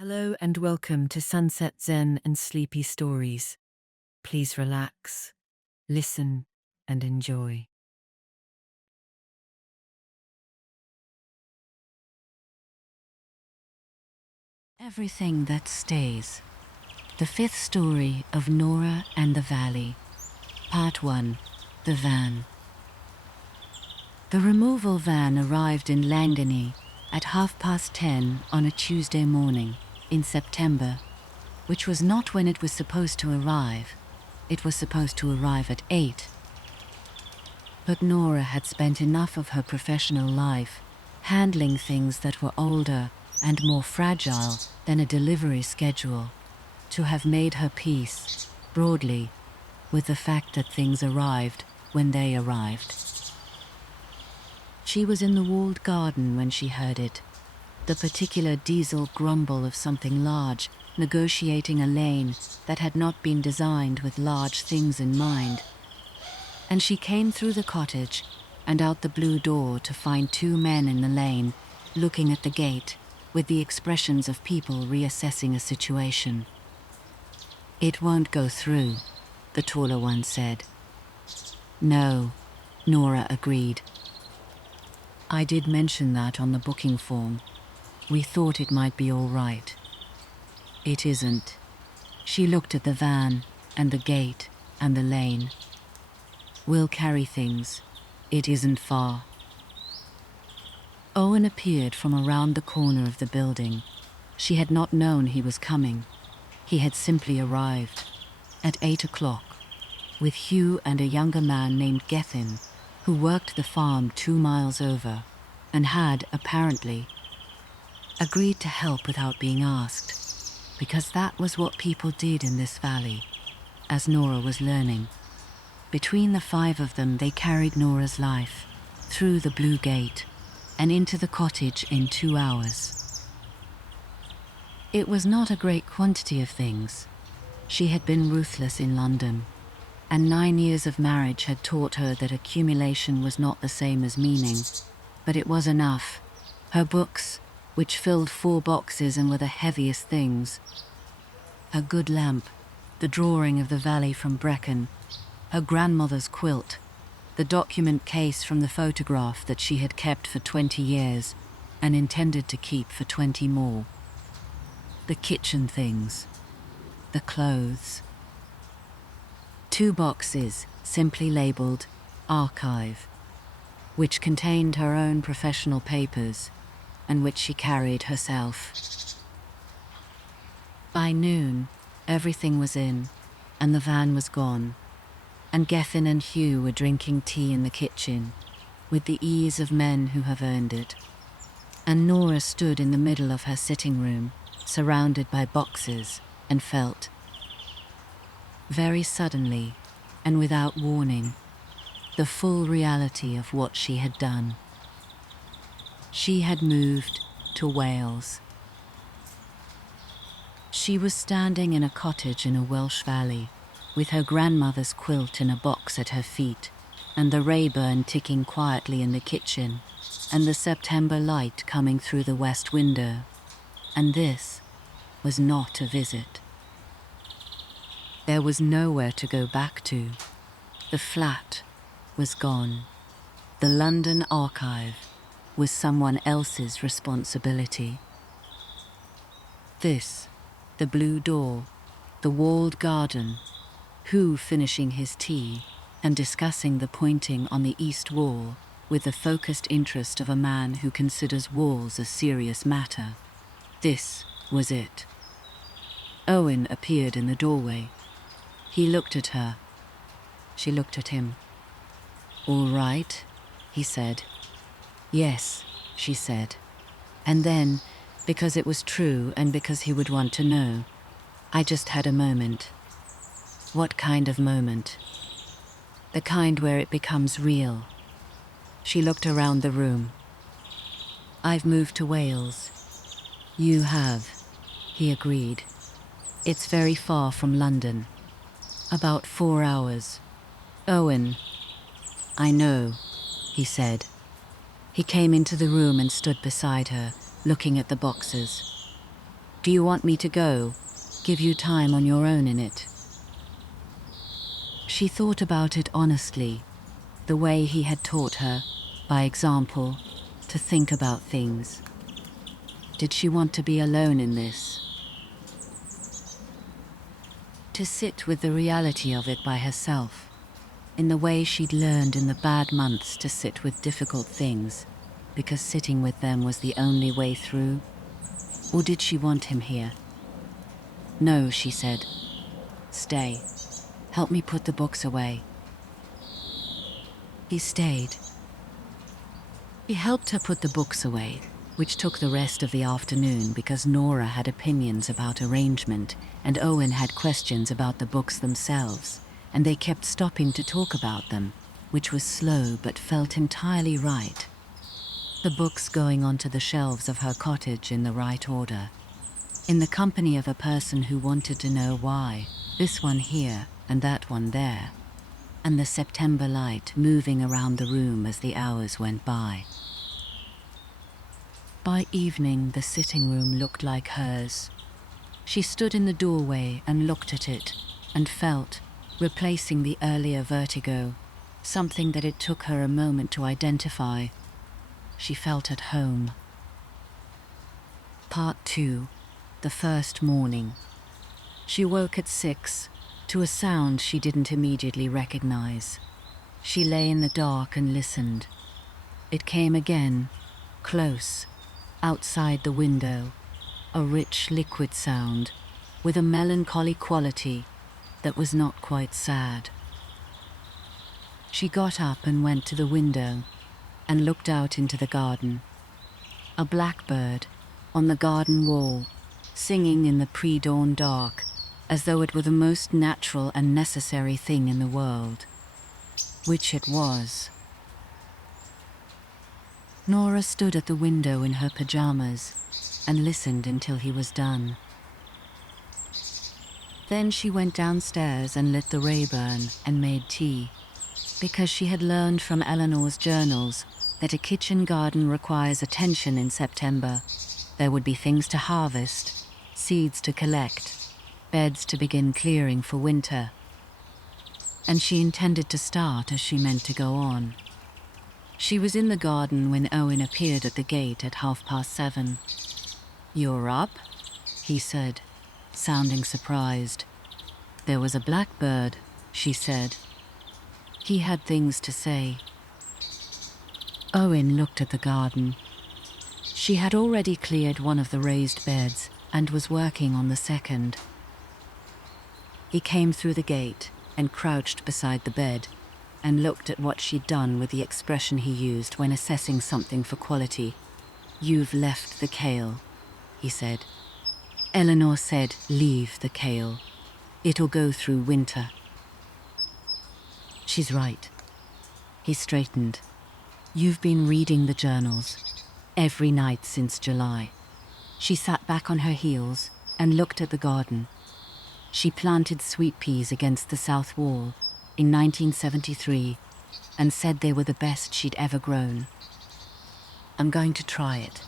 Hello and welcome to Sunset Zen and Sleepy Stories. Please relax, listen, and enjoy. Everything That Stays. The fifth story of Nora and the Valley. Part 1. The Van. The removal van arrived in Llangollen at 10:30 on a Tuesday morning in September, which was not when it was supposed to arrive. It was supposed to arrive at 8. But Nora had spent enough of her professional life handling things that were older and more fragile than a delivery schedule to have made her peace, broadly, with the fact that things arrived when they arrived. She was in the walled garden when she heard it, the particular diesel grumble of something large negotiating a lane that had not been designed with large things in mind. And she came through the cottage and out the blue door to find two men in the lane, looking at the gate with the expressions of people reassessing a situation. "It won't go through," the taller one said. "No," Nora agreed. "I did mention that on the booking form. We thought it might be all right." "It isn't." She looked at the van and the gate and the lane. "We'll carry things. It isn't far." Owen appeared from around the corner of the building. She had not known he was coming. He had simply arrived at 8 o'clock with Hugh and a younger man named Cefn, who worked the farm 2 miles over and had, apparently, agreed to help without being asked, because that was what people did in this valley, as Nora was learning. Between the 5 of them, they carried Nora's life through the blue gate and into the cottage in 2 hours. It was not a great quantity of things. She had been ruthless in London, and 9 years of marriage had taught her that accumulation was not the same as meaning, but it was enough. Her books, which filled 4 boxes and were the heaviest things, her good lamp, the drawing of the valley from Brecon, her grandmother's quilt, the document case from the photograph that she had kept for 20 years and intended to keep for 20 more, the kitchen things, the clothes. 2 boxes simply labeled Archive, which contained her own professional papers and which she carried herself. By noon, everything was in, and the van was gone, and Cefn and Hugh were drinking tea in the kitchen, with the ease of men who have earned it. And Nora stood in the middle of her sitting room, surrounded by boxes, and felt, very suddenly, and without warning, the full reality of what she had done. She had moved to Wales. She was standing in a cottage in a Welsh valley, with her grandmother's quilt in a box at her feet, and the Rayburn ticking quietly in the kitchen, and the September light coming through the west window. And this was not a visit. There was nowhere to go back to. The flat was gone. The London archive was someone else's responsibility. This, the blue door, the walled garden, Hugh finishing his tea and discussing the pointing on the east wall with the focused interest of a man who considers walls a serious matter. This was it. Owen appeared in the doorway. He looked at her. She looked at him. "All right," he said. "Yes," she said. And then, because it was true and because he would want to know, "I just had a moment." "What kind of moment?" "The kind where it becomes real." She looked around the room. "I've moved to Wales." "You have," he agreed. "It's very far from London. About 4 hours. Owen." "I know," he said. He came into the room and stood beside her, looking at the boxes. Do you want me to go? Give you time on your own in it? She thought about it honestly, the way he had taught her, by example, to think about things. Did she want to be alone in this? To sit with the reality of it by herself, in the way she'd learned in the bad months to sit with difficult things, because sitting with them was the only way through? Or did she want him here? No, she said. Stay. Help me put the books away. He stayed. He helped her put the books away, which took the rest of the afternoon because Nora had opinions about arrangement and Owen had questions about the books themselves, and they kept stopping to talk about them, which was slow but felt entirely right. The books going onto the shelves of her cottage in the right order, in the company of a person who wanted to know why, this one here and that one there, and the September light moving around the room as the hours went by. By evening, the sitting room looked like hers. She stood in the doorway and looked at it and felt, replacing the earlier vertigo, something that it took her a moment to identify. She felt at home. Part 2. The first morning. She woke at 6, to a sound she didn't immediately recognize. She lay in the dark and listened. It came again, close, outside the window, a rich liquid sound, with a melancholy quality that was not quite sad. She got up and went to the window and looked out into the garden. A blackbird, on the garden wall, singing in the pre-dawn dark, as though it were the most natural and necessary thing in the world. Which it was. Nora stood at the window in her pajamas and listened until he was done. Then she went downstairs and lit the Rayburn and made tea, because she had learned from Eleanor's journals that a kitchen garden requires attention in September. There would be things to harvest, seeds to collect, beds to begin clearing for winter. And she intended to start as she meant to go on. She was in the garden when Owen appeared at the gate at 7:30. "You're up?" he said, sounding surprised. "There was a blackbird," she said. He had things to say. Owen looked at the garden. She had already cleared one of the raised beds and was working on the second. He came through the gate and crouched beside the bed and looked at what she'd done with the expression he used when assessing something for quality. "You've left the kale," he said. "Eleanor said, leave the kale. It'll go through winter." "She's right." He straightened. "You've been reading the journals every night since July." She sat back on her heels and looked at the garden. She planted sweet peas against the south wall in 1973 and said they were the best she'd ever grown. "I'm going to try it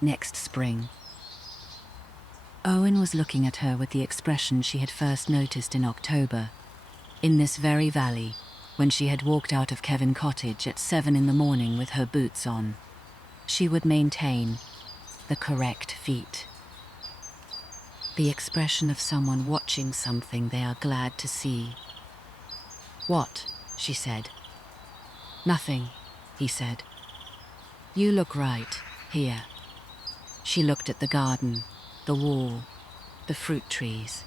next spring." Owen was looking at her with the expression she had first noticed in October, in this very valley, when she had walked out of Cefn Cottage at 7 in the morning with her boots on. She would maintain the correct feet. The expression of someone watching something they are glad to see. "What?" she said. "Nothing," he said. "You look right, here." She looked at the garden, the wall, the fruit trees.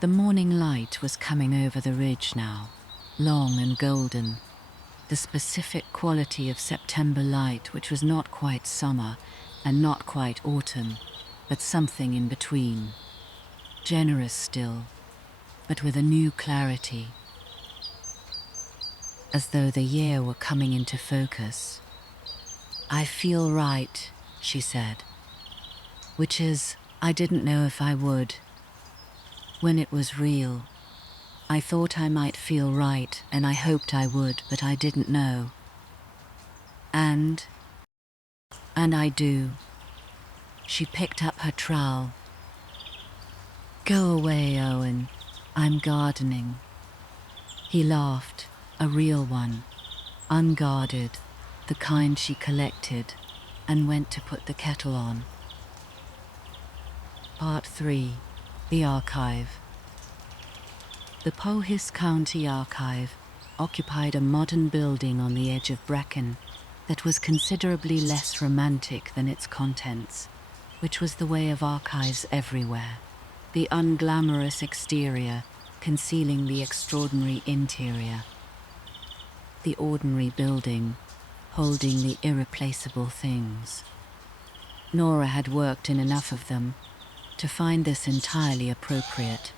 The morning light was coming over the ridge now, long and golden, the specific quality of September light which was not quite summer and not quite autumn, but something in between. Generous still, but with a new clarity. As though the year were coming into focus. "I feel right," she said. Which is, I didn't know if I would. When it was real. I thought I might feel right and I hoped I would, but I didn't know. And I do. She picked up her trowel. "Go away, Owen. I'm gardening." He laughed, a real one, unguarded, the kind she collected, and went to put the kettle on. Part 3. The Archive. The Powys County Archive occupied a modern building on the edge of Brecon that was considerably less romantic than its contents, which was the way of archives everywhere. The unglamorous exterior concealing the extraordinary interior. The ordinary building holding the irreplaceable things. Nora had worked in enough of them to find this entirely appropriate.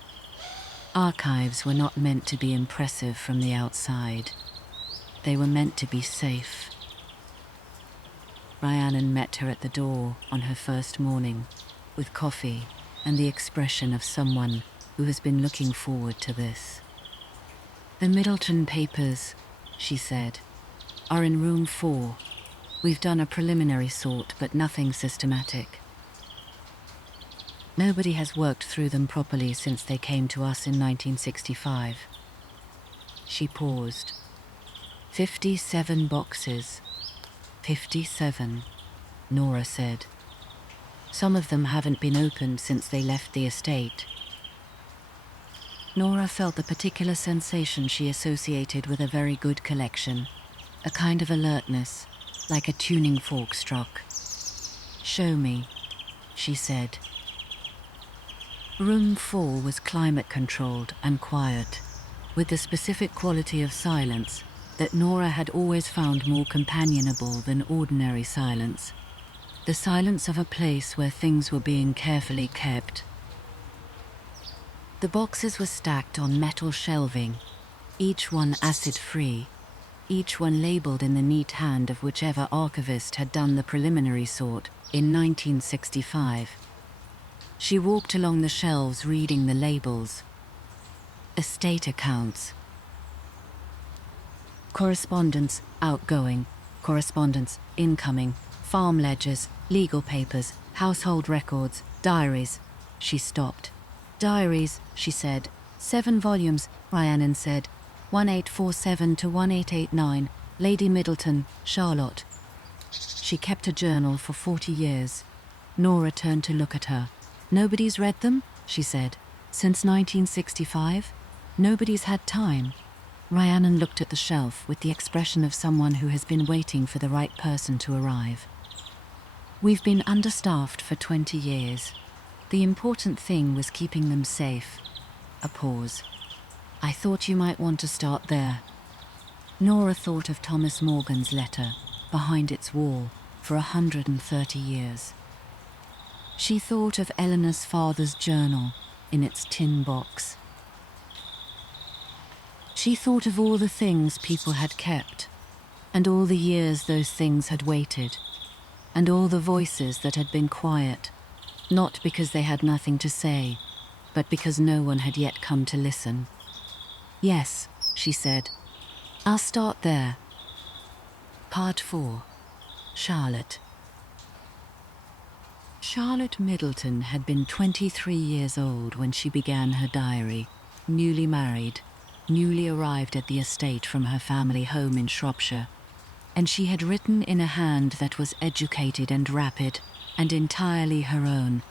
Archives were not meant to be impressive from the outside. They were meant to be safe. Rhiannon met her at the door on her first morning, with coffee and the expression of someone who has been looking forward to this. "The Middleton papers," she said, "are in room 4. We've done a preliminary sort, but nothing systematic. Nobody has worked through them properly since they came to us in 1965. She paused. 57 boxes. 57, Nora said. Some of them haven't been opened since they left the estate. Nora felt the particular sensation she associated with a very good collection, a kind of alertness, like a tuning fork struck. "Show me," she said. Room 4 was climate-controlled and quiet, with the specific quality of silence that Nora had always found more companionable than ordinary silence. The silence of a place where things were being carefully kept. The boxes were stacked on metal shelving, each one acid-free, each one labelled in the neat hand of whichever archivist had done the preliminary sort in 1965. She walked along the shelves reading the labels. Estate accounts. Correspondence, outgoing. Correspondence, incoming. Farm ledgers, legal papers, household records, diaries. She stopped. "Diaries," she said. 7 volumes, Rhiannon said. 1847 to 1889, Lady Middleton, Charlotte. She kept a journal for 40 years. Nora turned to look at her. "Nobody's read them?" she said. "Since 1965? Nobody's had time." Rhiannon looked at the shelf with the expression of someone who has been waiting for the right person to arrive. "We've been understaffed for 20 years. The important thing was keeping them safe." A pause. "I thought you might want to start there." Nora thought of Thomas Morgan's letter, behind its wall, for 130 years. She thought of Eleanor's father's journal, in its tin box. She thought of all the things people had kept, and all the years those things had waited, and all the voices that had been quiet, not because they had nothing to say, but because no one had yet come to listen. "Yes," she said. "I'll start there." Part 4. Charlotte. Charlotte Middleton had been 23 years old when she began her diary, newly married, newly arrived at the estate from her family home in Shropshire, and she had written in a hand that was educated and rapid and entirely her own.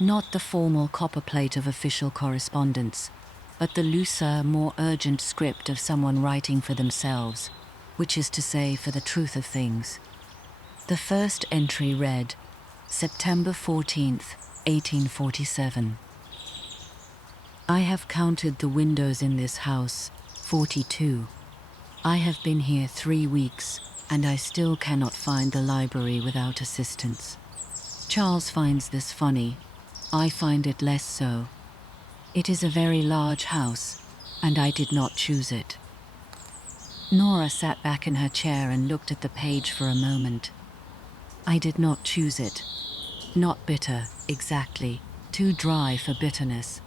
Not the formal copperplate of official correspondence, but the looser, more urgent script of someone writing for themselves, which is to say, for the truth of things. The first entry read, September 14th, 1847. "I have counted the windows in this house, 42. I have been here 3 weeks, and I still cannot find the library without assistance. Charles finds this funny. I find it less so. It is a very large house, and I did not choose it." Nora sat back in her chair and looked at the page for a moment. "I did not choose it. Not bitter, exactly, too dry for bitterness,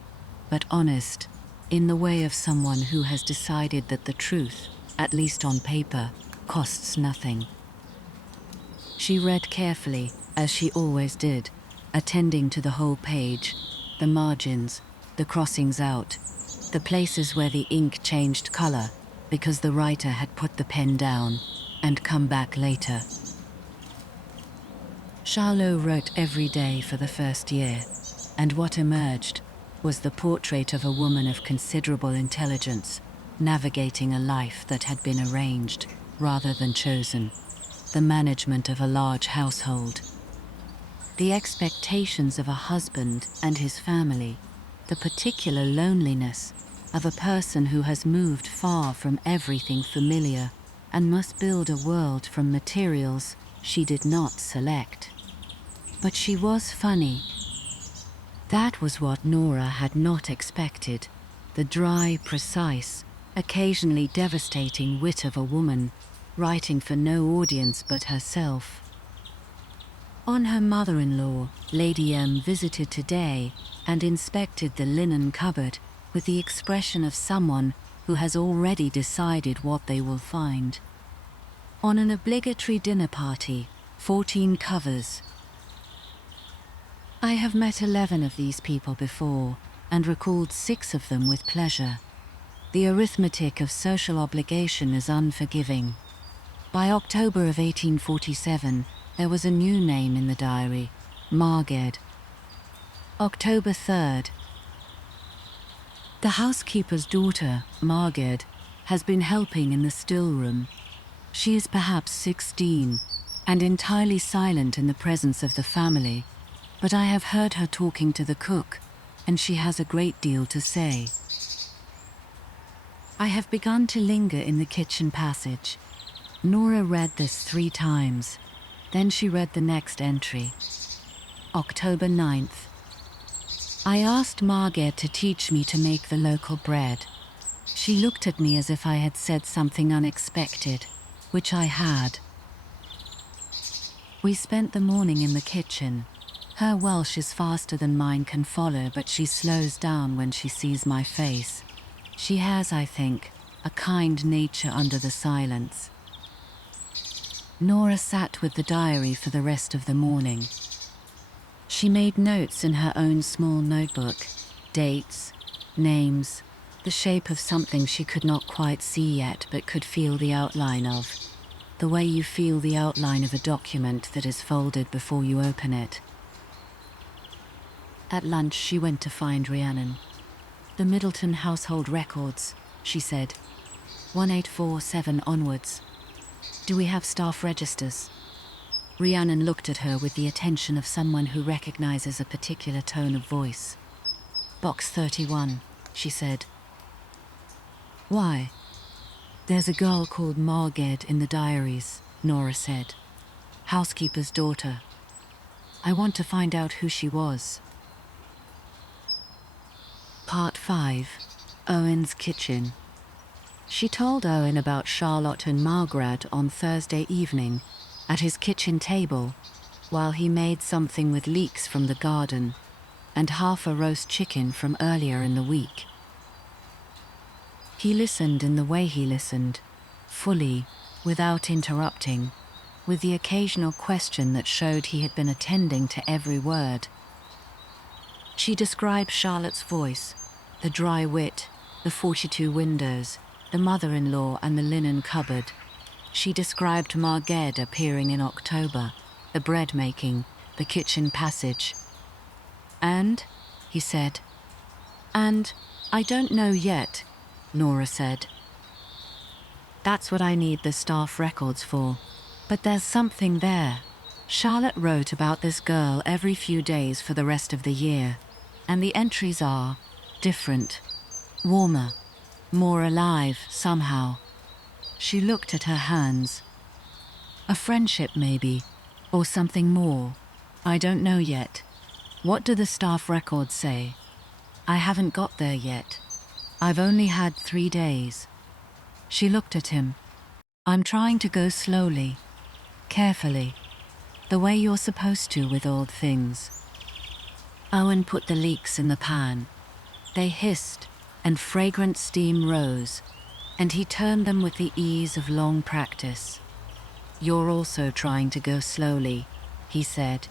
but honest, in the way of someone who has decided that the truth, at least on paper, costs nothing." She read carefully, as she always did, attending to the whole page, the margins, the crossings out, the places where the ink changed color because the writer had put the pen down and come back later. Charlot wrote every day for the first year, and what emerged was the portrait of a woman of considerable intelligence, navigating a life that had been arranged rather than chosen, the management of a large household, the expectations of a husband and his family, the particular loneliness of a person who has moved far from everything familiar and must build a world from materials she did not select. But she was funny. That was what Nora had not expected, the dry, precise, occasionally devastating wit of a woman, writing for no audience but herself. On her mother-in-law, Lady M visited today and inspected the linen cupboard with the expression of someone who has already decided what they will find. On an obligatory dinner party, 14 covers. I have met 11 of these people before and recalled 6 of them with pleasure. The arithmetic of social obligation is unforgiving. By October of 1847, there was a new name in the diary, Marged. October 3rd. The housekeeper's daughter, Marged, has been helping in the still room. She is perhaps 16 and entirely silent in the presence of the family, but I have heard her talking to the cook, and she has a great deal to say. I have begun to linger in the kitchen passage. Nora read this 3 times. Then she read the next entry. October 9th. I asked Marged to teach me to make the local bread. She looked at me as if I had said something unexpected, which I had. We spent the morning in the kitchen. Her Welsh is faster than mine can follow, but she slows down when she sees my face. She has, I think, a kind nature under the silence. Nora sat with the diary for the rest of the morning. She made notes in her own small notebook, dates, names, the shape of something she could not quite see yet but could feel the outline of, the way you feel the outline of a document that is folded before you open it. At lunch, she went to find Rhiannon. The Middleton household records, she said. 1847 onwards. Do we have staff registers? Rhiannon looked at her with the attention of someone who recognizes a particular tone of voice. Box 31, she said. Why? There's a girl called Marged in the diaries, Nora said. Housekeeper's daughter. I want to find out who she was. Part 5. Owen's kitchen. She told Owen about Charlotte and Margaret on Thursday evening at his kitchen table while he made something with leeks from the garden and half a roast chicken from earlier in the week. He listened in the way he listened, fully, without interrupting, with the occasional question that showed he had been attending to every word. She described Charlotte's voice, the dry wit, the 42 windows, the mother-in-law and the linen cupboard. She described Marged appearing in October, the bread-making, the kitchen passage. And, he said. And, I don't know yet, Nora said. That's what I need the staff records for. But there's something there. Charlotte wrote about this girl every few days for the rest of the year, and the entries are different, warmer, more alive somehow. She looked at her hands. A friendship maybe, or something more. I don't know yet. What do the staff records say? I haven't got there yet. I've only had 3 days. She looked at him. I'm trying to go slowly, carefully, the way you're supposed to with old things. Owen put the leeks in the pan. They hissed, and fragrant steam rose, and he turned them with the ease of long practice. You're also trying to go slowly, he said,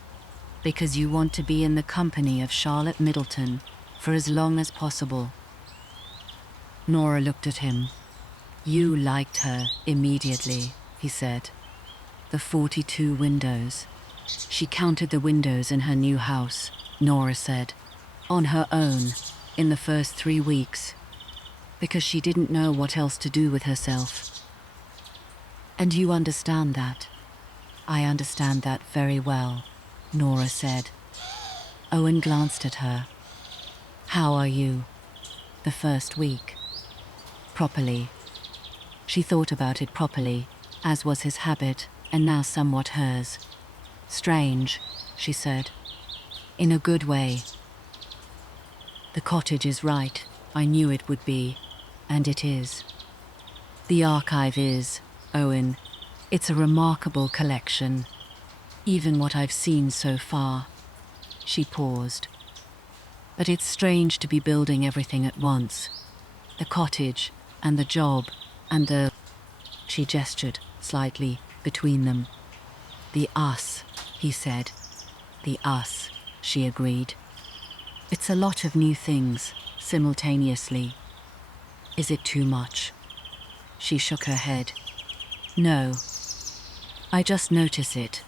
because you want to be in the company of Charlotte Middleton for as long as possible. Nora looked at him. You liked her immediately, he said. The 42 windows. She counted the windows in her new house, Nora said, on her own, in the first 3 weeks, because she didn't know what else to do with herself. And you understand that. I understand that very well, Nora said. Owen glanced at her. How are you? The first week. Properly. She thought about it properly, as was his habit, and now somewhat hers. Strange, she said. In a good way. The cottage is right. I knew it would be. And it is. The archive is, Owen. It's a remarkable collection. Even what I've seen so far. She paused. But it's strange to be building everything at once. The cottage, and the job, and the... She gestured, slightly, between them. The us, he said. The us, she agreed. It's a lot of new things, simultaneously. Is it too much? She shook her head. No. I just notice it.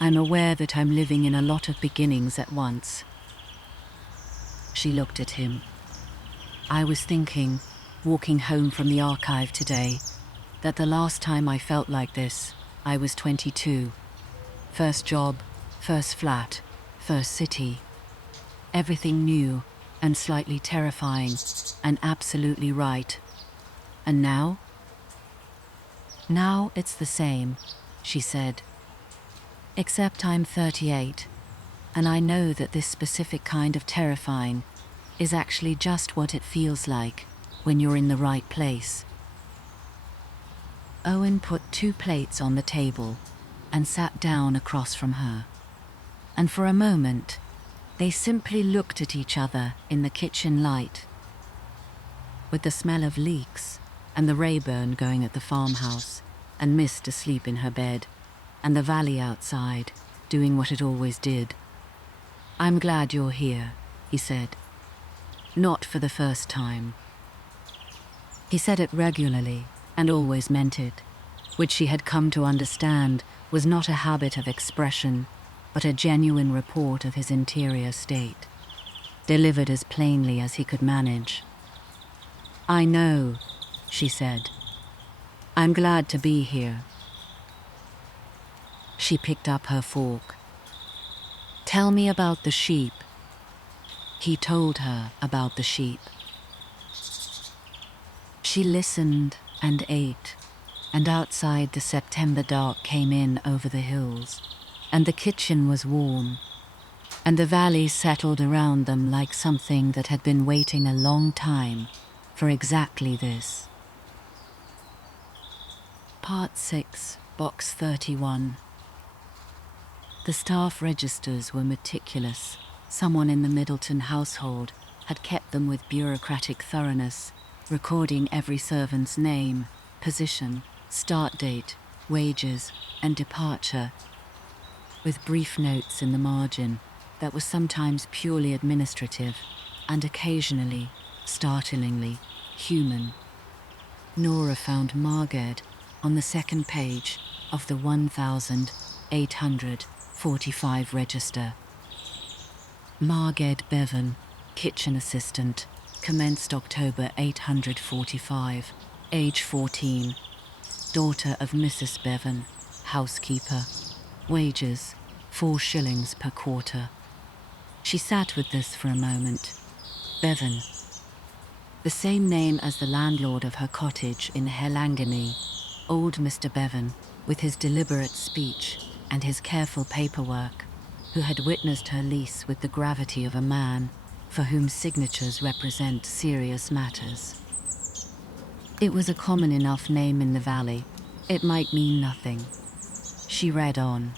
I'm aware that I'm living in a lot of beginnings at once. She looked at him. I was thinking, walking home from the archive today, that the last time I felt like this, I was 22. First job, first flat, first city. Everything new and slightly terrifying and absolutely right. And now? Now it's the same, she said. Except I'm 38, and I know that this specific kind of terrifying is actually just what it feels like when you're in the right place. Owen put 2 plates on the table and sat down across from her. And for a moment, they simply looked at each other in the kitchen light. With the smell of leeks and the Rayburn going at the farmhouse, and Mist asleep in her bed, and the valley outside doing what it always did. I'm glad you're here, he said. Not for the first time. He said it regularly and always meant it, which she had come to understand was not a habit of expression, but a genuine report of his interior state, delivered as plainly as he could manage. I know, she said. I'm glad to be here. She picked up her fork. Tell me about the sheep. He told her about the sheep. She listened and ate, and outside the September dark came in over the hills, and the kitchen was warm, and the valley settled around them like something that had been waiting a long time for exactly this. Part 6, Box 31. The staff registers were meticulous. Someone in the Middleton household had kept them with bureaucratic thoroughness, recording every servant's name, position, start date, wages, and departure, with brief notes in the margin that were sometimes purely administrative and occasionally, startlingly, human. Nora found Marged on the second page of the 1845 register. Marged Bevan, kitchen assistant, commenced October 845, age 14. Daughter of Mrs. Bevan, housekeeper. Wages, 4 shillings per quarter. She sat with this for a moment. Bevan. The same name as the landlord of her cottage in Helangany, old Mr. Bevan, with his deliberate speech and his careful paperwork, who had witnessed her lease with the gravity of a man for whom signatures represent serious matters. It was a common enough name in the valley. It might mean nothing. She read on.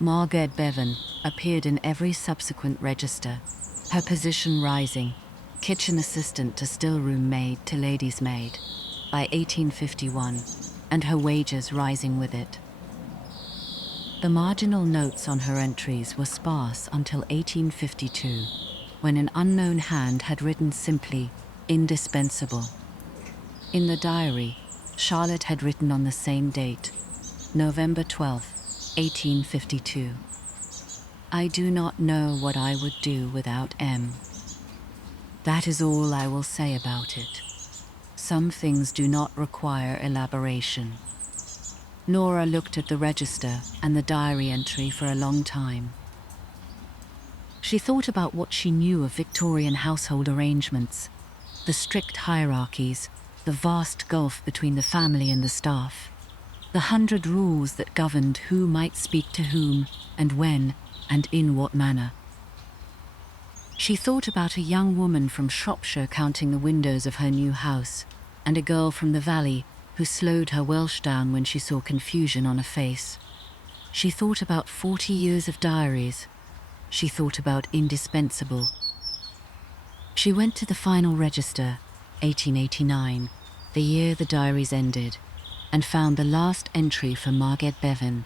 Marged Bevan appeared in every subsequent register, her position rising, kitchen assistant to still-room maid to lady's maid, by 1851, and her wages rising with it. The marginal notes on her entries were sparse until 1852, when an unknown hand had written simply, "indispensable." In the diary, Charlotte had written on the same date, November 12, 1852. "I do not know what I would do without M. That is all I will say about it. Some things do not require elaboration." Nora looked at the register and the diary entry for a long time. She thought about what she knew of Victorian household arrangements, the strict hierarchies, the vast gulf between the family and the staff, the 100 rules that governed who might speak to whom, and when, and in what manner. She thought about a young woman from Shropshire counting the windows of her new house, and a girl from the valley who slowed her Welsh down when she saw confusion on a face. She thought about 40 years of diaries. She thought about indispensable. She went to the final register, 1889, the year the diaries ended, and found the last entry for Margaret Bevan,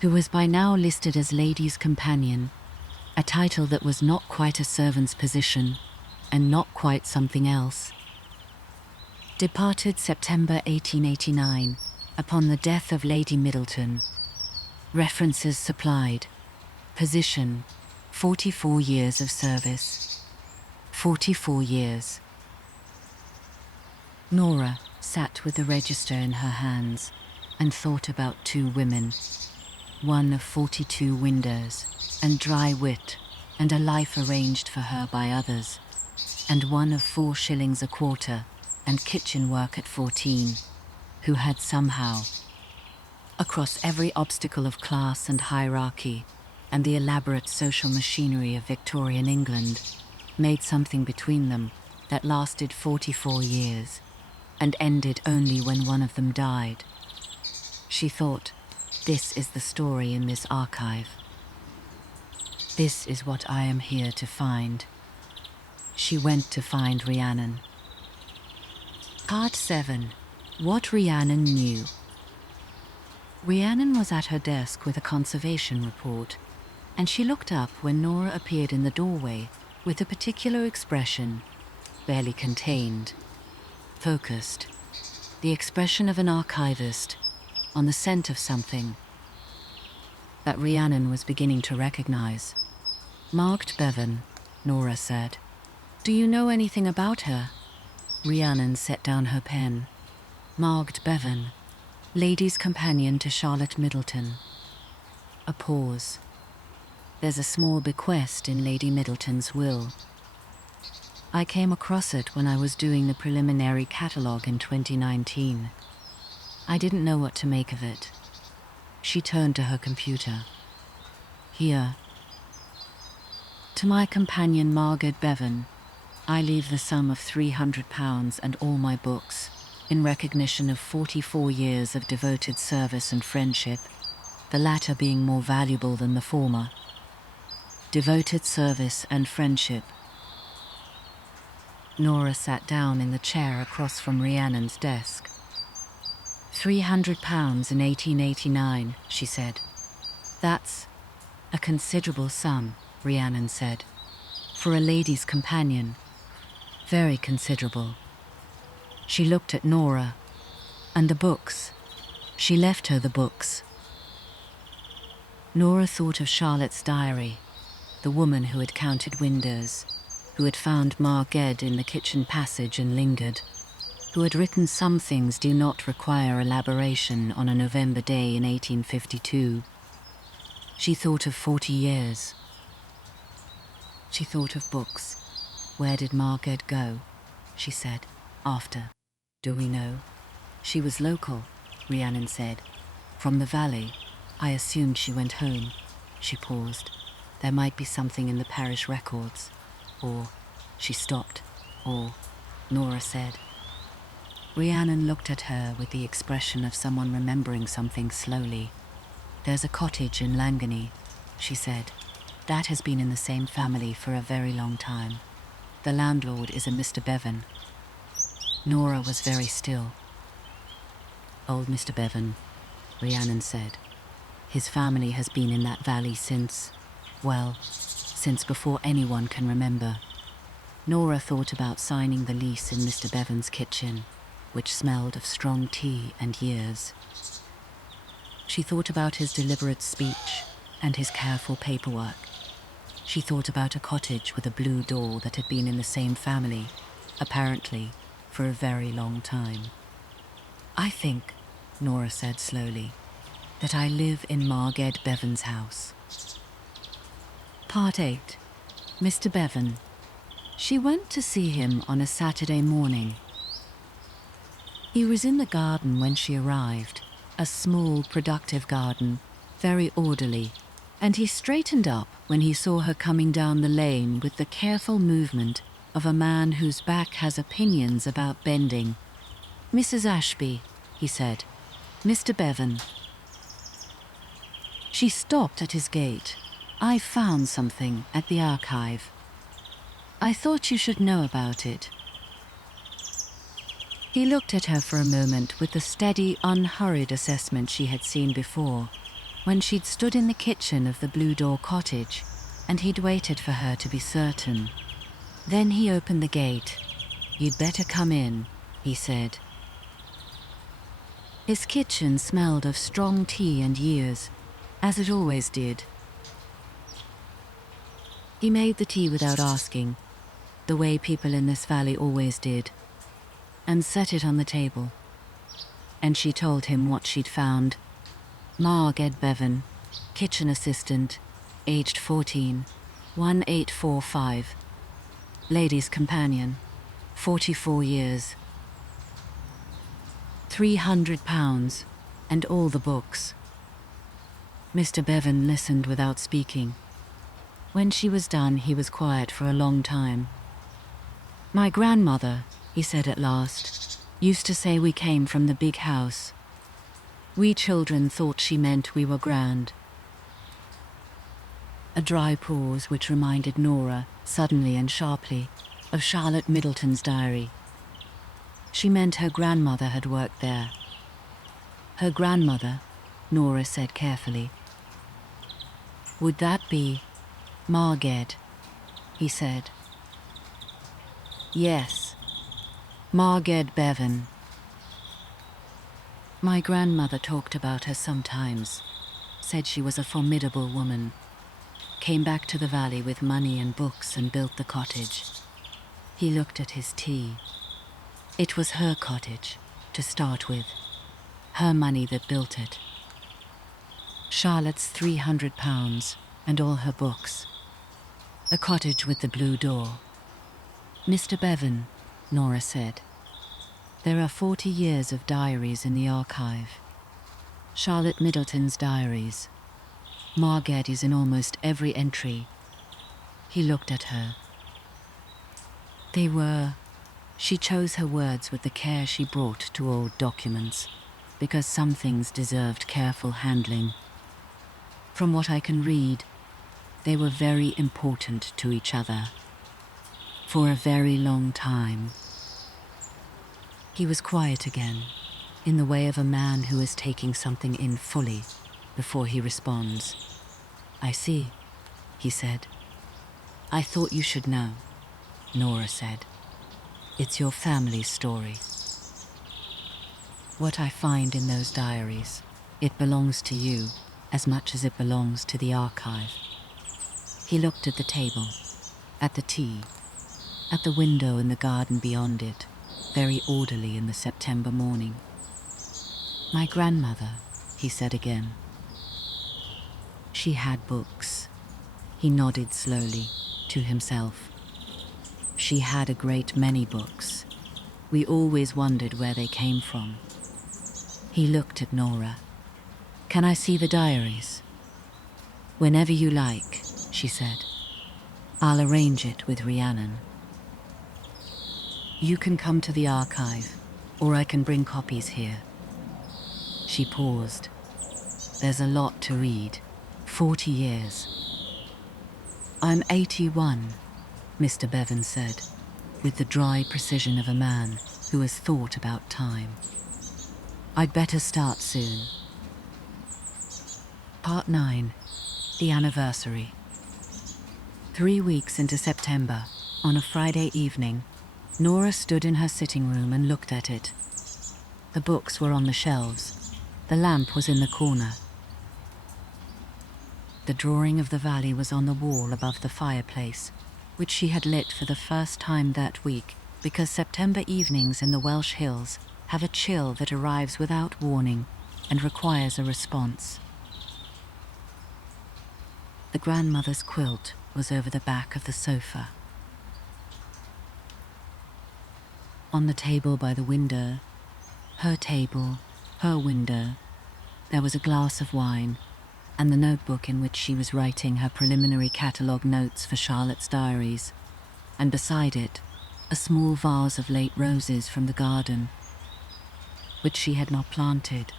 who was by now listed as Lady's Companion, a title that was not quite a servant's position, and not quite something else. Departed September 1889, upon the death of Lady Middleton. References supplied. Position, 44 years of service. 44 years. Nora sat with the register in her hands and thought about two women, one of 42 windows, and dry wit, and a life arranged for her by others, and one of 4 shillings a quarter, and kitchen work at 14, who had somehow, across every obstacle of class and hierarchy, and the elaborate social machinery of Victorian England, made something between them that lasted 44 years, and ended only when one of them died. She thought, this is the story in this archive. This is what I am here to find. She went to find Rhiannon. Part 7. What Rhiannon knew. Rhiannon was at her desk with a conservation report, and she looked up when Nora appeared in the doorway with a particular expression, barely contained, focused, the expression of an archivist on the scent of something that Rhiannon was beginning to recognize. "Marked Bevan," Nora said. "Do you know anything about her?" Rhiannon set down her pen. "Marked Bevan, Lady's Companion to Charlotte Middleton." A pause. "There's a small bequest in Lady Middleton's will. I came across it when I was doing the preliminary catalogue in 2019. I didn't know what to make of it." She turned to her computer. "Here. To my companion Margaret Bevan, I leave the sum of £300 and all my books, in recognition of 44 years of devoted service and friendship, the latter being more valuable than the former. Devoted service and friendship." Nora sat down in the chair across from Rhiannon's desk. £300 in 1889, she said. "That's a considerable sum," Rhiannon said. "For a lady's companion. Very considerable." She looked at Nora. "And the books." She left her the books. Nora thought of Charlotte's diary, the woman who had counted windows, who had found Marged in the kitchen passage and lingered, who had written "Some things do not require elaboration" on a November day in 1852. She thought of 40 years. She thought of books. "Where did Marged go?" she said. "After. Do we know?" "She was local," Rhiannon said. "From the valley. I assumed she went home." She paused. "There might be something in the parish records. Or," she stopped, "or," Nora said. Rhiannon looked at her with the expression of someone remembering something slowly. "There's a cottage in Llangany," she said. "That has been in the same family for a very long time. The landlord is a Mr. Bevan." Nora was very still. "Old Mr. Bevan," Rhiannon said. His family has been in that valley since before anyone can remember. Nora thought about signing the lease in Mr. Bevan's kitchen, which smelled of strong tea and years. She thought about his deliberate speech and his careful paperwork. She thought about a cottage with a blue door that had been in the same family, apparently, for a very long time. "I think," Nora said slowly, "that I live in Marged Bevan's house." Part 8. Mr. Bevan. She went to see him on a Saturday morning. He was in the garden when she arrived, a small, productive garden, very orderly, and he straightened up when he saw her coming down the lane with the careful movement of a man whose back has opinions about bending. "Mrs. Ashby," he said. "Mr. Bevan." She stopped at his gate. "I found something at the archive. I thought you should know about it." He looked at her for a moment with the steady, unhurried assessment she had seen before, when she'd stood in the kitchen of the Blue Door cottage, and he'd waited for her to be certain. Then he opened the gate. "You'd better come in," he said. His kitchen smelled of strong tea and years, as it always did. He made the tea without asking, the way people in this valley always did, and set it on the table. And she told him what she'd found. Marged Bevan, kitchen assistant, aged 14, 1845. Lady's companion, 44 years. £300, and all the books. Mr. Bevan listened without speaking. When she was done, he was quiet for a long time. "My grandmother," he said at last, "used to say we came from the big house. We children thought she meant we were grand." A dry pause which reminded Nora, suddenly and sharply, of Charlotte Middleton's diary. She meant her grandmother had worked there. "Her grandmother," Nora said carefully. "Would that be Marged?" he said. "Yes, Marged Bevan." "My grandmother talked about her sometimes, said she was a formidable woman, came back to the valley with money and books and built the cottage." He looked at his tea. It was her cottage, to start with, her money that built it. Charlotte's £300 and all her books. The cottage with the blue door. "Mr. Bevan," Nora said, "there are 40 years of diaries in the archive. Charlotte Middleton's diaries. Marged is in almost every entry." He looked at her. She chose her words with the care she brought to old documents, because some things deserved careful handling. "From what I can read, they were very important to each other. For a very long time." He was quiet again, in the way of a man who is taking something in fully before he responds. "I see," he said. "I thought you should know," Nora said. "It's your family's story. What I find in those diaries, it belongs to you as much as it belongs to the archive." He looked at the table, at the tea, at the window in the garden beyond it, very orderly in the September morning. "My grandmother," he said again. "She had books." He nodded slowly, to himself. "She had a great many books. We always wondered where they came from." He looked at Nora. "Can I see the diaries?" "Whenever you like," she said. "I'll arrange it with Rhiannon. You can come to the archive, or I can bring copies here." She paused. "There's a lot to read. 40 years. "I'm 81, Mr. Bevan said, with the dry precision of a man who has thought about time. "I'd better start soon." Part 9. The Anniversary. 3 weeks into September, on a Friday evening, Nora stood in her sitting room and looked at it. The books were on the shelves. The lamp was in the corner. The drawing of the valley was on the wall above the fireplace, which she had lit for the first time that week because September evenings in the Welsh hills have a chill that arrives without warning and requires a response. The grandmother's quilt was over the back of the sofa. On the table by the window, her table, her window, there was a glass of wine and the notebook in which she was writing her preliminary catalogue notes for Charlotte's diaries, and beside it, a small vase of late roses from the garden, which she had not planted,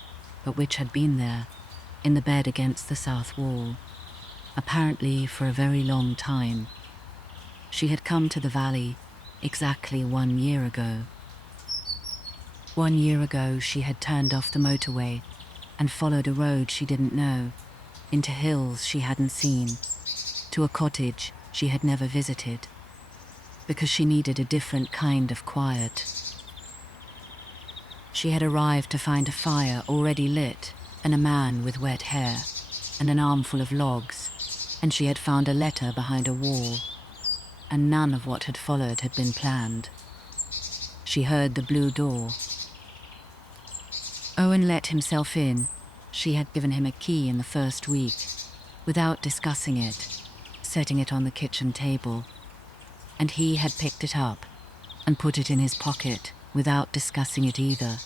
but which had been there, in the bed against the south wall, apparently for a very long time. She had come to the valley exactly 1 year ago. 1 year ago she had turned off the motorway and followed a road she didn't know, into hills she hadn't seen, to a cottage she had never visited, because she needed a different kind of quiet. She had arrived to find a fire already lit and a man with wet hair and an armful of logs, and she had found a letter behind a wall, and none of what had followed had been planned. She heard the blue door. Owen let himself in. She had given him a key in the first week, without discussing it, setting it on the kitchen table, and he had picked it up and put it in his pocket without discussing it either,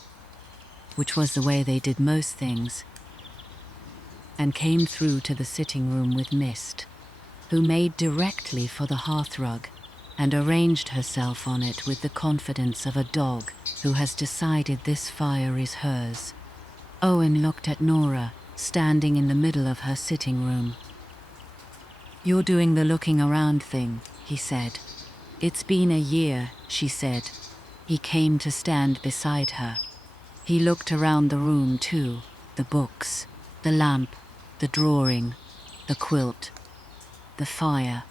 which was the way they did most things, and came through to the sitting room with Mist, who made directly for the hearthrug and arranged herself on it with the confidence of a dog who has decided this fire is hers. Owen looked at Nora, standing in the middle of her sitting room. "You're doing the looking around thing," he said. "It's been a year," she said. He came to stand beside her. He looked around the room too, the books, the lamp, the drawing, the quilt, the fire,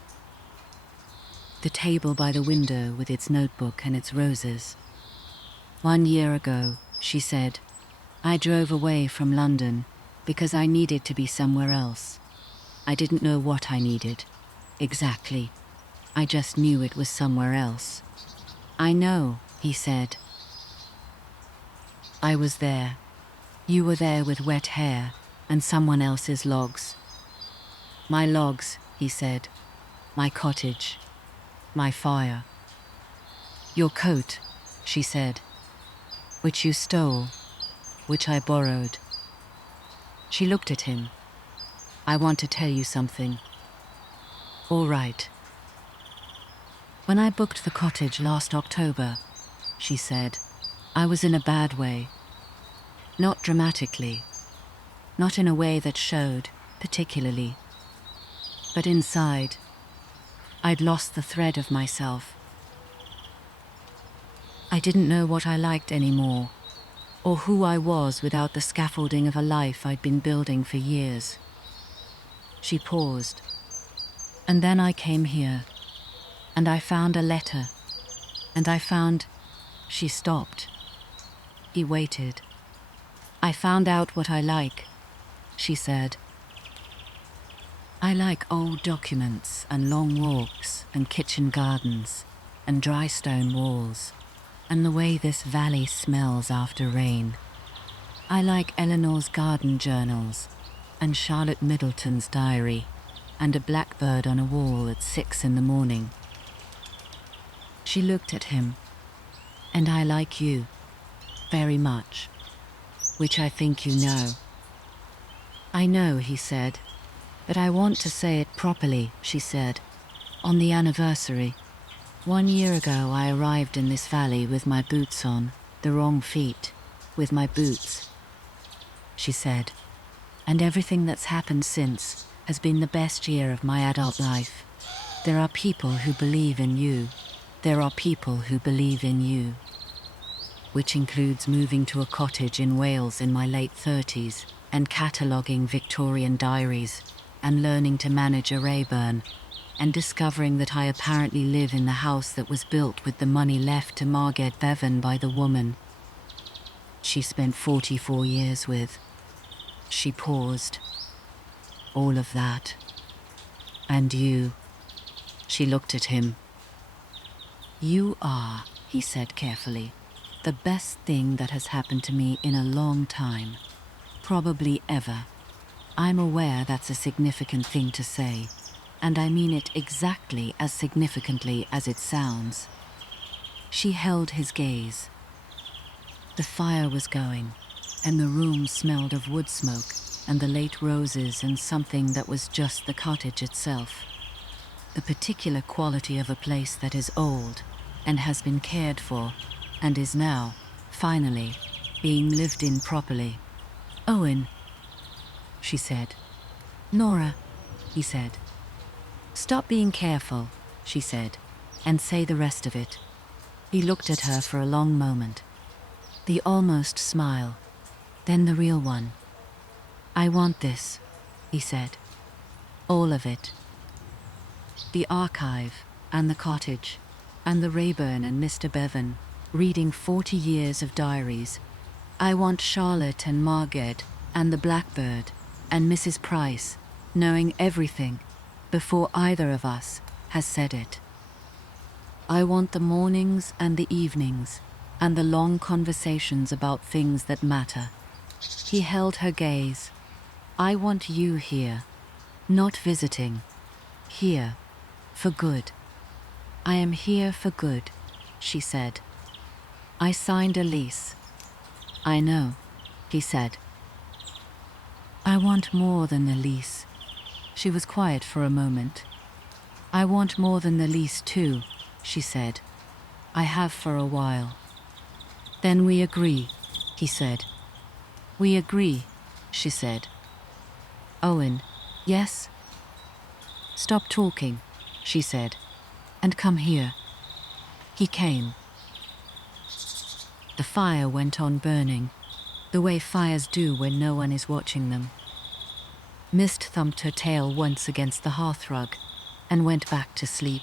the table by the window with its notebook and its roses. "1 year ago," she said, "I drove away from London because I needed to be somewhere else. I didn't know what I needed, exactly. I just knew it was somewhere else." "I know," he said. "I was there. You were there with wet hair and someone else's logs." "My logs," he said. "My cottage. My fire." "Your coat," she said, "which you stole, which I borrowed." She looked at him. "I want to tell you something." "All right." "When I booked the cottage last October," she said, "I was in a bad way. Not dramatically. Not in a way that showed, particularly. But inside, I'd lost the thread of myself. I didn't know what I liked anymore, or who I was without the scaffolding of a life I'd been building for years." She paused. "And then I came here, and I found a letter, and I found—" She stopped. He waited. "I found out what I like," she said. "I like old documents and long walks and kitchen gardens and dry stone walls and the way this valley smells after rain. I like Eleanor's garden journals and Charlotte Middleton's diary and a blackbird on a wall at 6 in the morning." She looked at him. "And I like you, very much, which I think you know." "I know," he said, "but I want to say it properly," she said. "On the anniversary. 1 year ago I arrived in this valley with my boots on, the wrong feet, with my boots," she said. "And everything that's happened since has been the best year of my adult life. There are people who believe in you. There are people who believe in you." which includes moving to a cottage in Wales in my late 30s, and cataloguing Victorian diaries, and learning to manage a Rayburn, and discovering that I apparently live in the house that was built with the money left to Margaret Bevan by the woman she spent 44 years with. She paused. All of that. And you. She looked at him. You are, he said carefully, the best thing that has happened to me in a long time. Probably ever. I'm aware that's a significant thing to say, and I mean it exactly as significantly as it sounds. She held his gaze. The fire was going, and the room smelled of wood smoke and the late roses and something that was just the cottage itself. The particular quality of a place that is old and has been cared for and is now, finally, being lived in properly. Owen, she said. Nora, he said. Stop being careful, she said, and say the rest of it. He looked at her for a long moment. The almost smile, then the real one. I want this, he said. All of it. The archive, and the cottage, and the Rayburn and Mr. Bevan, reading 40 years of diaries. I want Charlotte and Margaret, and the Blackbird, and Mrs. Price, knowing everything, before either of us has said it. I want the mornings and the evenings, and the long conversations about things that matter. He held her gaze. I want you here, not visiting. Here, for good. I am here for good, she said. I signed a lease. I know, he said. I want more than the lease. She was quiet for a moment. I want more than the lease too, she said. I have for a while. Then we agree, he said. We agree, she said. Owen, yes? Stop talking, she said, and come here. He came. The fire went on burning, the way fires do when no one is watching them. Mist thumped her tail once against the hearthrug and went back to sleep.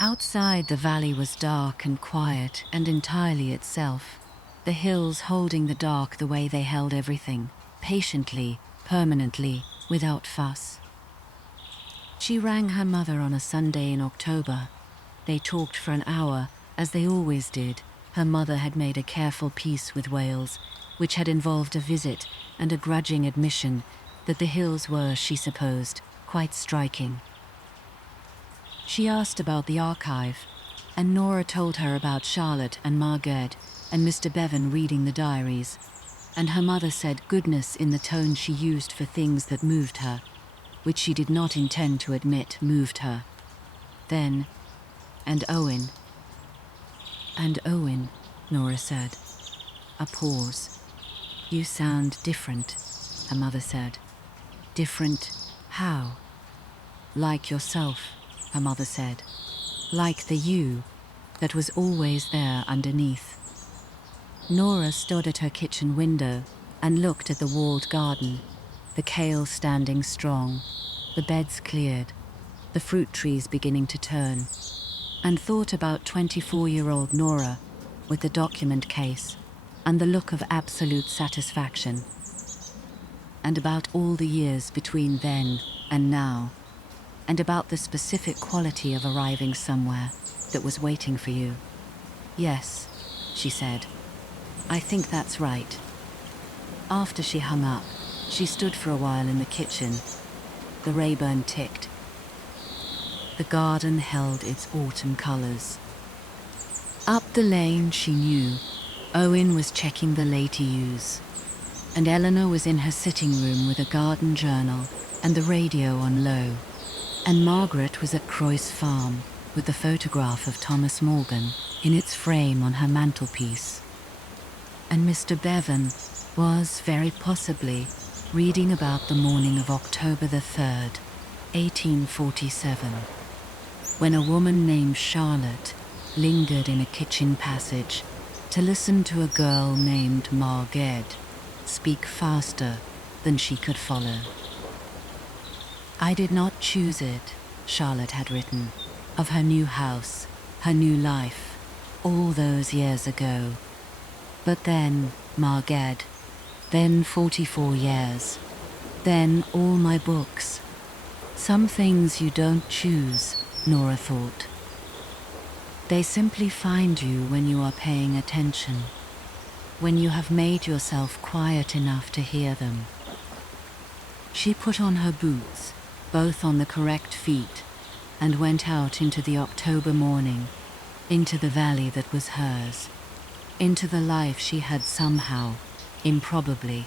Outside, the valley was dark and quiet and entirely itself, the hills holding the dark the way they held everything, patiently, permanently, without fuss. She rang her mother on a Sunday in October. They talked for an hour, as they always did. Her mother had made a careful peace with Wales, which had involved a visit and a grudging admission that the hills were, she supposed, quite striking. She asked about the archive, and Nora told her about Charlotte and Margaret and Mr. Bevan reading the diaries, and her mother said goodness in the tone she used for things that moved her, which she did not intend to admit moved her. Then, and Owen, Nora said. A pause. You sound different, her mother said. Different how? Like yourself, her mother said. Like the you that was always there underneath. Nora stood at her kitchen window and looked at the walled garden, the kale standing strong, the beds cleared, the fruit trees beginning to turn, and thought about 24-year-old Nora with the document case and the look of absolute satisfaction, and about all the years between then and now, and about the specific quality of arriving somewhere that was waiting for you. Yes, she said. I think that's right. After she hung up, she stood for a while in the kitchen. The Rayburn ticked. The garden held its autumn colours. Up the lane, she knew, Owen was checking the late ewes, and Eleanor was in her sitting room with a garden journal and the radio on low, and Margaret was at Croy's farm with the photograph of Thomas Morgan in its frame on her mantelpiece. And Mr. Bevan was, very possibly, reading about the morning of October the 3rd, 1847, when a woman named Charlotte lingered in a kitchen passage to listen to a girl named Margaret speak faster than she could follow. I did not choose it, Charlotte had written, of her new house, her new life, all those years ago. But then, Marged, then 44 years, then all my books. Some things you don't choose, Nora thought. They simply find you when you are paying attention, when you have made yourself quiet enough to hear them. She put on her boots, both on the correct feet, and went out into the October morning, into the valley that was hers, into the life she had somehow, improbably,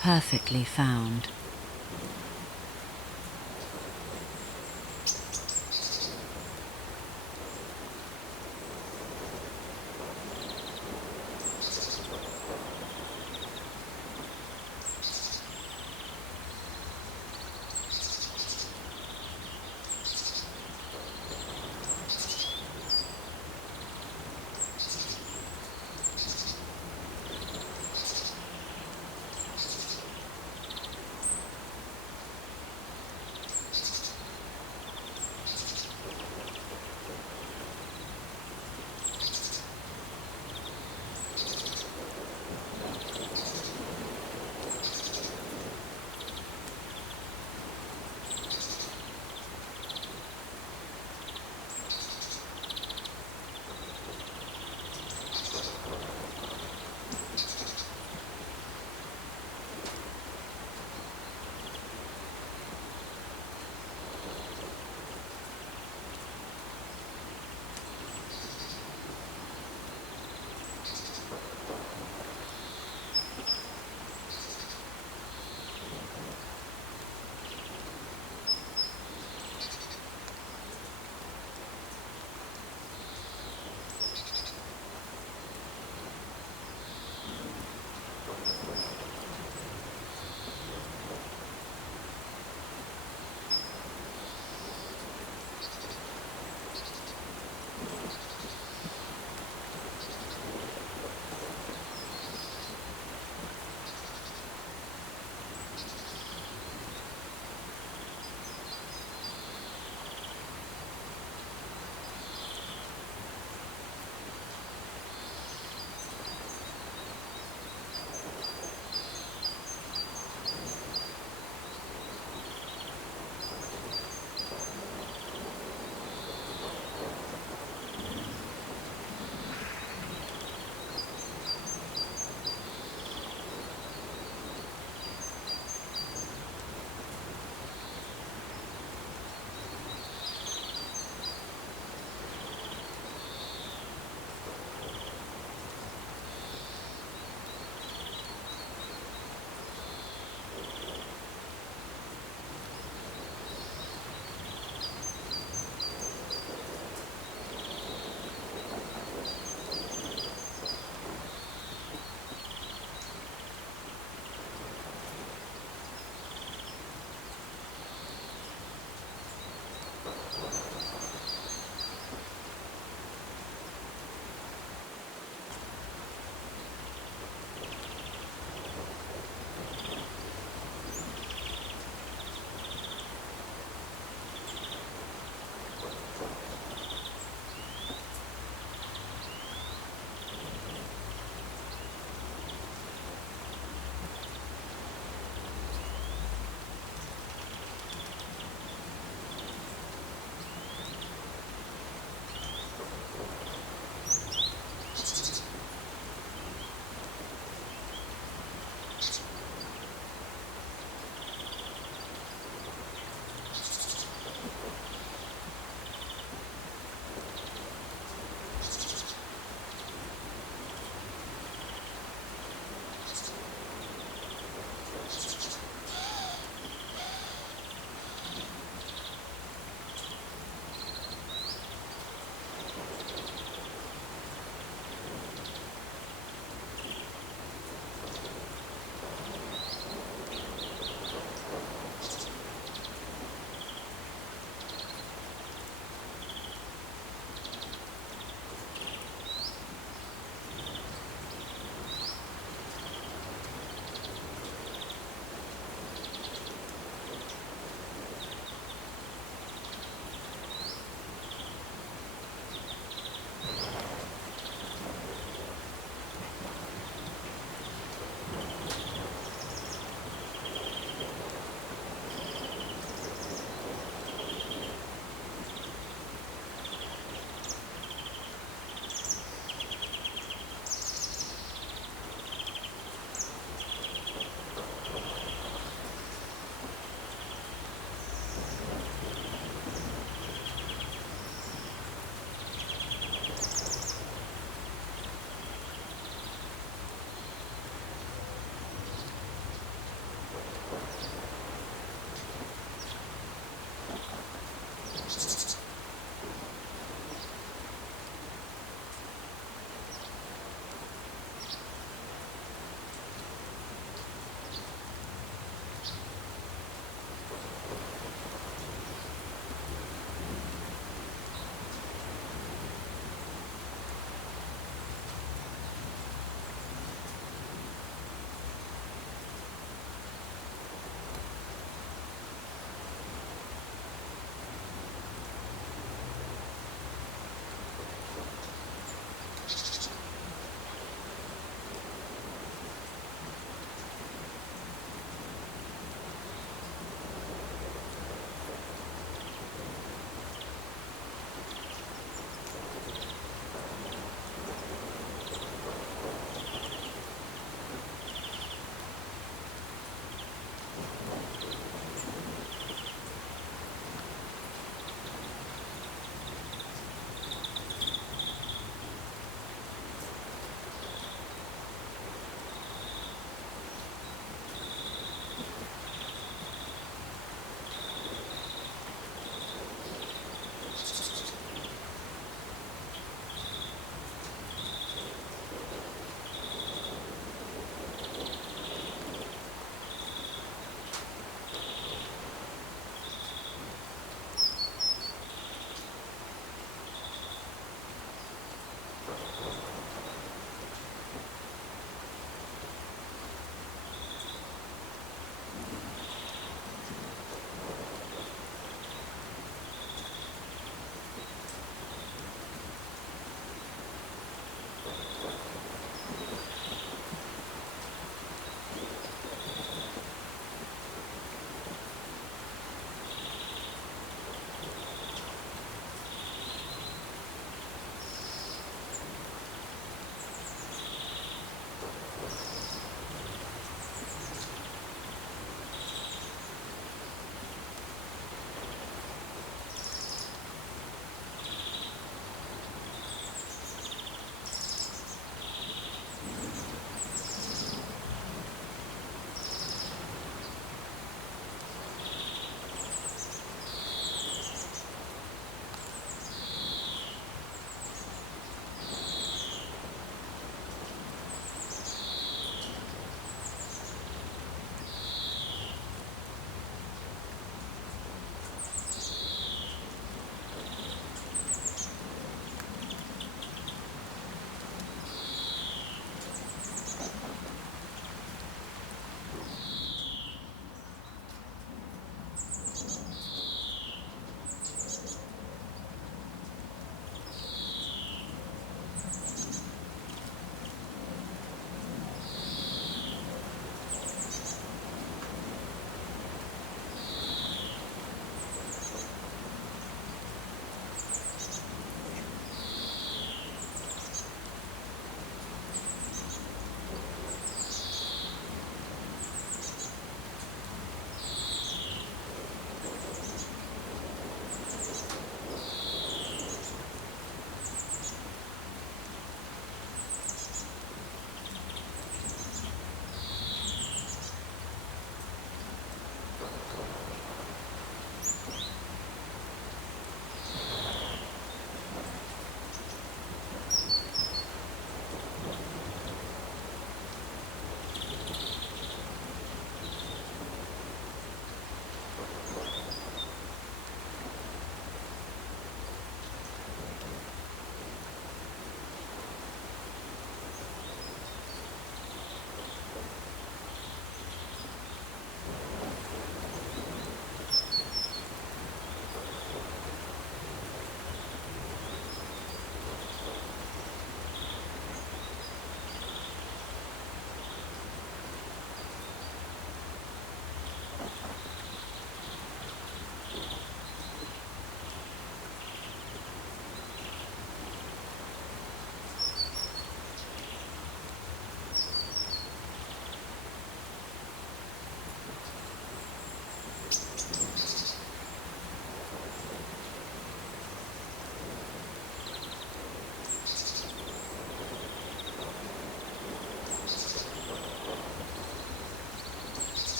perfectly found.